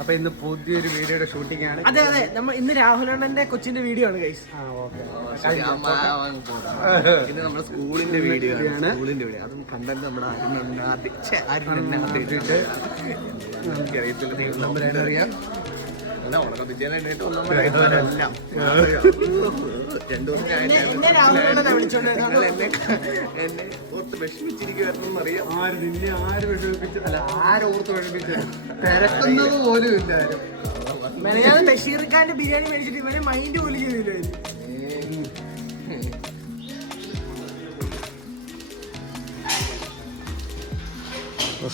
അപ്പൊ ഇന്ന് പുതിയൊരു വീഡിയോയുടെ ഷൂട്ടിംഗ് ആണ്. അതെ അതെ, നമ്മൾ ഇന്ന് രാഹുലണ്ണന്റെ കൊച്ചിന്റെ വീഡിയോ ആണ് ഗൈസ്. ഇത് നമ്മുടെ സ്കൂളിന്റെ വീഡിയോ ആണ്. സ്കൂളിന്റെ വീഡിയോ അതും കണ്ടന്റ് നമ്മുടെ അറിയാം. എന്നെ ഓർത്ത് വിഷമിച്ചിരിക്കുവായിരുന്നു അറിയാം. നിന്നെ ആര് വിഷമിപ്പിച്ചു? അല്ല, ആരോർത്ത് വിഷമിച്ചു? തിരക്കുന്നത് പോലും ഇല്ല. ബഷീർ ഖാന്റെ ബിരിയാണി മേടിച്ചിട്ട് ഇവരെ മൈൻഡ് പോലും ചെയ്തില്ല.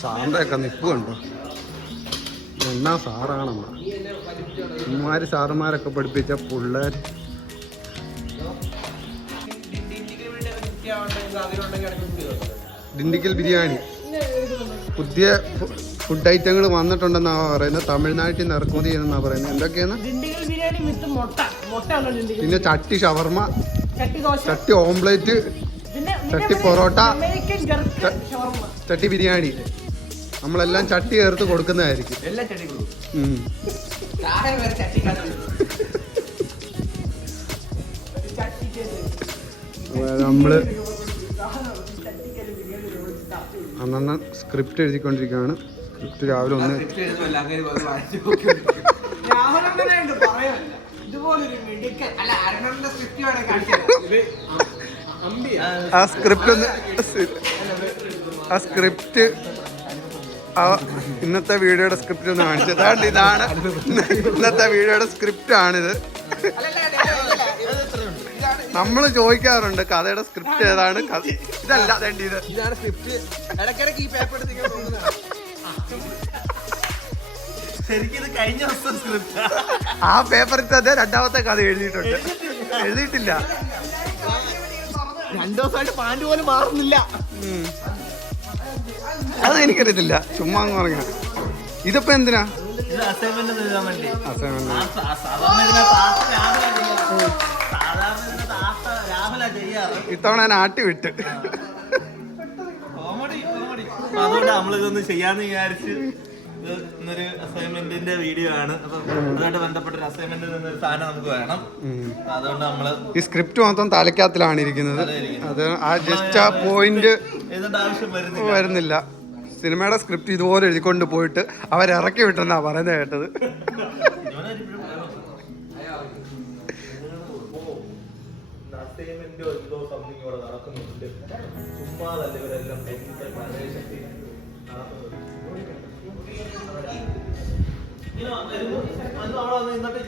സാറിന്റെ ഒക്കെ നിപ്പ് കണ്ടോ? എന്നാ സാറാണമ്മ. ഇമാര് സാറുമാരൊക്കെ പഠിപ്പിച്ച പിള്ളേർ. ഡിണ്ടിക്കൽ ബിരിയാണി പുതിയ ഫുഡ് ഐറ്റങ്ങൾ വന്നിട്ടുണ്ടെന്നാണ് പറയുന്നത്. തമിഴ്നാട്ടിൽ നിന്ന് ഇറക്കുമതി ചെയ്യുന്ന പറയുന്നത്. എന്തൊക്കെയാണ്? പിന്നെ ചട്ടി ഷവർമ, ചട്ടി ഓംപ്ലേറ്റ്, ചട്ടി പൊറോട്ട, ചട്ടി ബിരിയാണി. നമ്മളെല്ലാം ചട്ടി ചേർത്ത് കൊടുക്കുന്നതായിരിക്കും. നമ്മള് അന്നന്ന് സ്ക്രിപ്റ്റ് എഴുതിക്കൊണ്ടിരിക്കുകയാണ്. സ്ക്രിപ്റ്റ് രാവിലെ ഒന്ന് ആ സ്ക്രിപ്റ്റ് ഇന്നത്തെ വീഡിയോയുടെ സ്ക്രിപ്റ്റ് ഒന്ന് കാണിച്ചത്. ഇതാണ് ഇന്നത്തെ വീഡിയോയുടെ സ്ക്രിപ്റ്റ് ആണിത്. നമ്മൾ ചോദിക്കാറുണ്ട് കഥയുടെ സ്ക്രിപ്റ്റ് ഏതാണ്. ഇതല്ല, അതേണ്ട ഇതാണ് സ്ക്രിപ്റ്റ്. ഇടയ്ക്കിടയ്ക്ക് ഈ പേപ്പർ എടുത്ത് ആ പേപ്പറിൽ അതേ രണ്ടാമത്തെ കഥ എഴുതിയിട്ടുണ്ട്. എഴുതിയിട്ടില്ല. 2 ദിവസമായിട്ട് പാൻറ് പോലും മാറുന്നില്ല. അത് എനിക്കറിയത്തില്ല, ചുമ്മാ എന്ന് പറഞ്ഞ. ഇതിപ്പോ എന്തിനാ? ഇത്തവണ ഞാൻ ആട്ടി വിട്ട്. അതുകൊണ്ട് നമ്മളിതൊന്ന് ചെയ്യാന്ന് വിചാരിച്ച് ഇന്നൊരു അസൈൻമെന്റിന്റെ വീഡിയോ ആണ്. അപ്പൊ അതുമായിട്ട് ബന്ധപ്പെട്ട ഒരു അസൈൻമെന്റിൽ നിന്നൊരു സാധനം നമുക്ക് വേണം. അതുകൊണ്ട് നമ്മള് ഈ സ്ക്രിപ്റ്റ് മൊത്തം തലക്കകത്തിലാണ് ഇരിക്കുന്നത്. അത് ആ ജസ്റ്റ് ആ പോയിന്റ് എഴുതേണ്ട ആവശ്യം വരുന്നില്ല. സിനിമയുടെ സ്ക്രിപ്റ്റ് ഇതുപോലെ എഴുതിക്കൊണ്ട് പോയിട്ട് അവരിറക്കി വിട്ടെന്നാ പറയുന്നത് കേട്ടത്.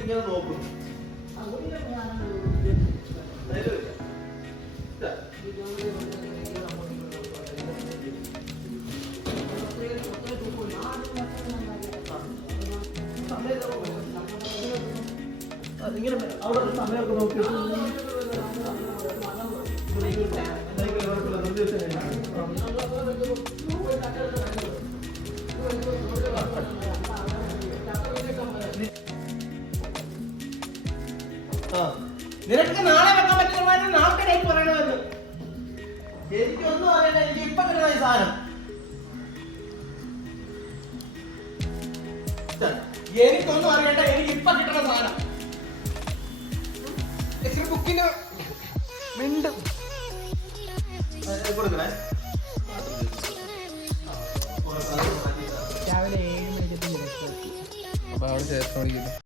ഇങ്ങനെ നോക്കും. ഇങ്ങനെ അവിടെ സമയമൊക്കെ നോക്കി നിനക്ക് നാളെ വെക്കാൻ പറ്റുന്ന നാളത്തെ ഡേറ്റ് പറയണമെന്ന്. എനിക്കൊന്നും അറിയണ്ട. എനിക്ക് ഇപ്പൊ കിട്ടുന്ന ഈ സാധനം എനിക്കൊന്നും അറിയണ്ട. എനിക്ക് ഇപ്പൊ കിട്ടണ സാധനം ബുക്കിന് മിണ്ടും കൊടുക്കണേ. രാവിലെ 7 മണിക്ക്. അപ്പൊ അവിടെ ചേർത്ത്